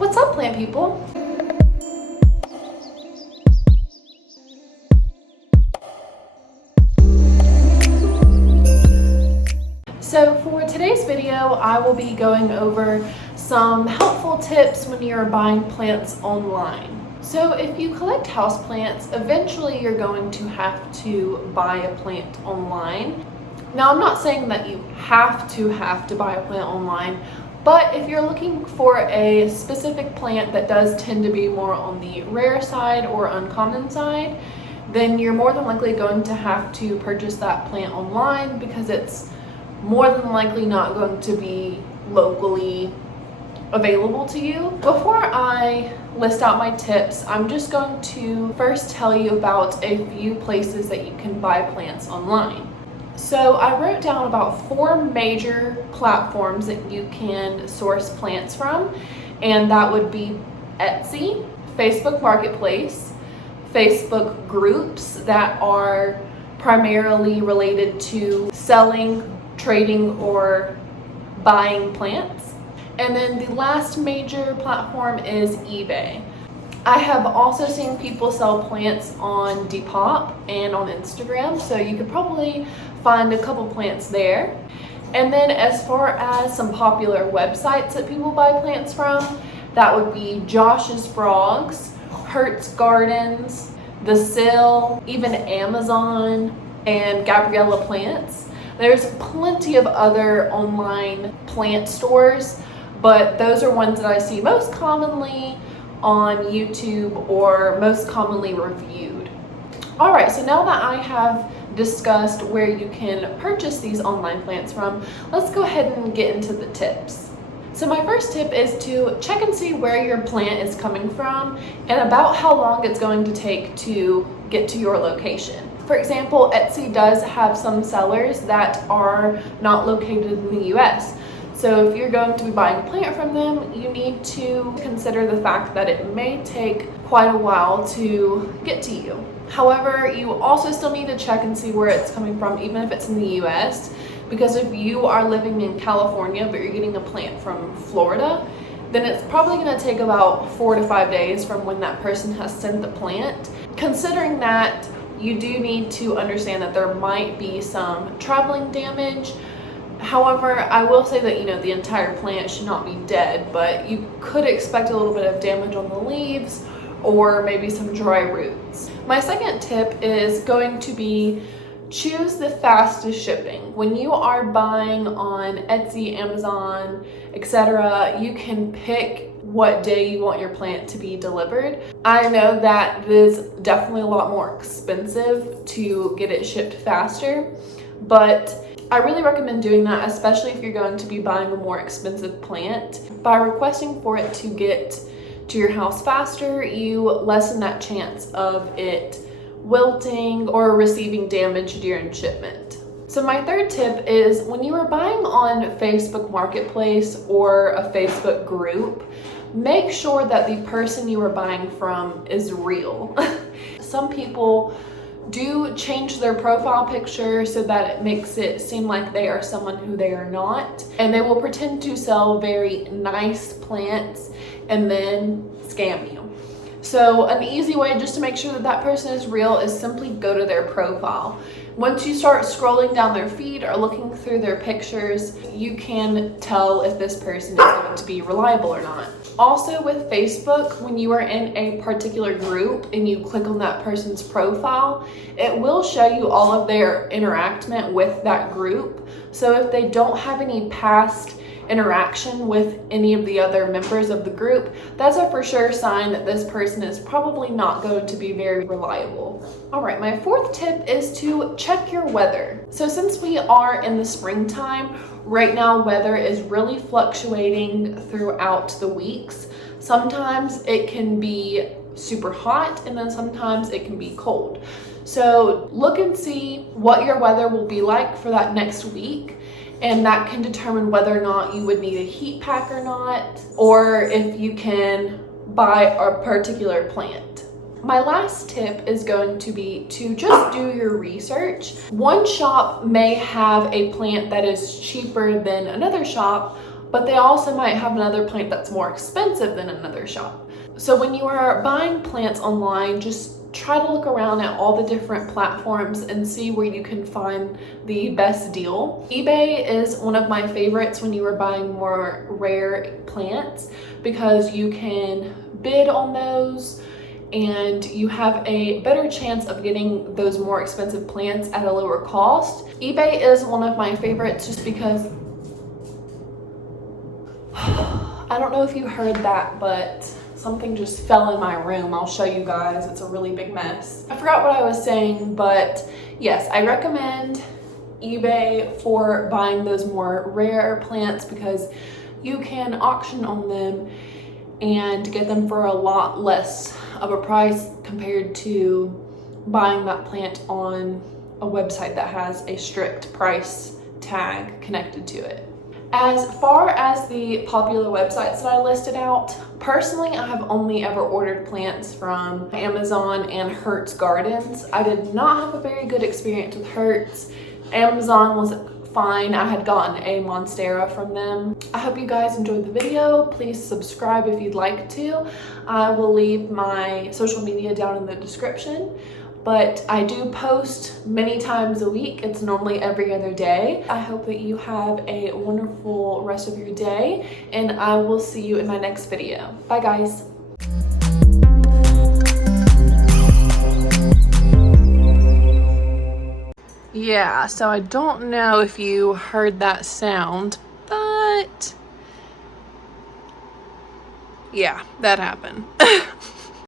What's up, plant people? So for today's video, I will be going over some helpful tips when you're buying plants online. So if you collect houseplants, eventually you're going to have to buy a plant online. Now, I'm not saying that you have to buy a plant online, but if you're looking for a specific plant that does tend to be more on the rare side or uncommon side, then you're more than likely going to have to purchase that plant online because it's more than likely not going to be locally available to you. Before I list out my tips, I'm just going to first tell you about a few places that you can buy plants online. So I wrote down about 4 major platforms that you can source plants from, and that would be Etsy, Facebook Marketplace, Facebook groups that are primarily related to selling, trading, or buying plants. And then the last major platform is eBay. I have also seen people sell plants on Depop and on Instagram, so you could probably find a couple plants there. And then as far as some popular websites that people buy plants from, that would be Josh's Frogs, Hertz Gardens, The Sill, even Amazon, and Gabriella Plants. There's plenty of other online plant stores, but those are ones that I see most commonly on YouTube or most commonly reviewed. All right, so now that I have discussed where you can purchase these online plants from, let's go ahead and get into the tips. So my first tip is to check and see where your plant is coming from and about how long it's going to take to get to your location. For example, Etsy does have some sellers that are not located in the US. So if you're going to be buying a plant from them, you need to consider the fact that it may take quite a while to get to you. However, you also still need to check and see where it's coming from, even if it's in the US, because if you are living in California but you're getting a plant from Florida, then it's probably going to take about 4 to 5 days from when that person has sent the plant. Considering that, you do need to understand that there might be some traveling damage. However, I will say that, the entire plant should not be dead, but you could expect a little bit of damage on the leaves or maybe some dry roots. My second tip is going to be choose the fastest shipping. When you are buying on Etsy, Amazon, etc., you can pick what day you want your plant to be delivered. I know that it is definitely a lot more expensive to get it shipped faster, but I really recommend doing that, especially if you're going to be buying a more expensive plant. By requesting for it to get to your house faster, you lessen that chance of it wilting or receiving damage during shipment. So my third tip is when you are buying on Facebook Marketplace or a Facebook group, make sure that the person you are buying from is real. Some people do change their profile picture so that it makes it seem like they are someone who they are not, and they will pretend to sell very nice plants and then scam you. So an easy way just to make sure that that person is real is simply go to their profile. Once you start scrolling down their feed or looking through their pictures, you can tell if this person is going to be reliable or not. Also with Facebook, when you are in a particular group and you click on that person's profile, it will show you all of their interaction with that group. So if they don't have any past interaction with any of the other members of the group, that's a for sure sign that this person is probably not going to be very reliable. All right, my fourth tip is to check your weather. So since we are in the springtime, right now weather is really fluctuating throughout the weeks. Sometimes it can be super hot and then sometimes it can be cold. So look and see what your weather will be like for that next week, and that can determine whether or not you would need a heat pack or not, or if you can buy a particular plant. My last tip is going to be to just do your research. One shop may have a plant that is cheaper than another shop, but they also might have another plant that's more expensive than another shop. So when you are buying plants online, just try to look around at all the different platforms and see where you can find the best deal. eBay is one of my favorites when you are buying more rare plants because you can bid on those and you have a better chance of getting those more expensive plants at a lower cost. eBay is one of my favorites just because I don't know if you heard that, but something just fell in my room. I'll show you guys. It's a really big mess. I forgot what I was saying, but yes, I recommend eBay for buying those more rare plants because you can auction on them and get them for a lot less of a price compared to buying that plant on a website that has a strict price tag connected to it. As far as the popular websites that I listed out, personally, I have only ever ordered plants from Amazon and Hertz Gardens. I did not have a very good experience with Hertz. Amazon was fine. I had gotten a Monstera from them. I hope you guys enjoyed the video. Please subscribe if you'd like to. I will leave my social media down in the description. But I do post many times a week. It's normally every other day. I hope that you have a wonderful rest of your day, and I will see you in my next video. Bye, guys. Yeah, so I don't know if you heard that sound, but yeah, that happened.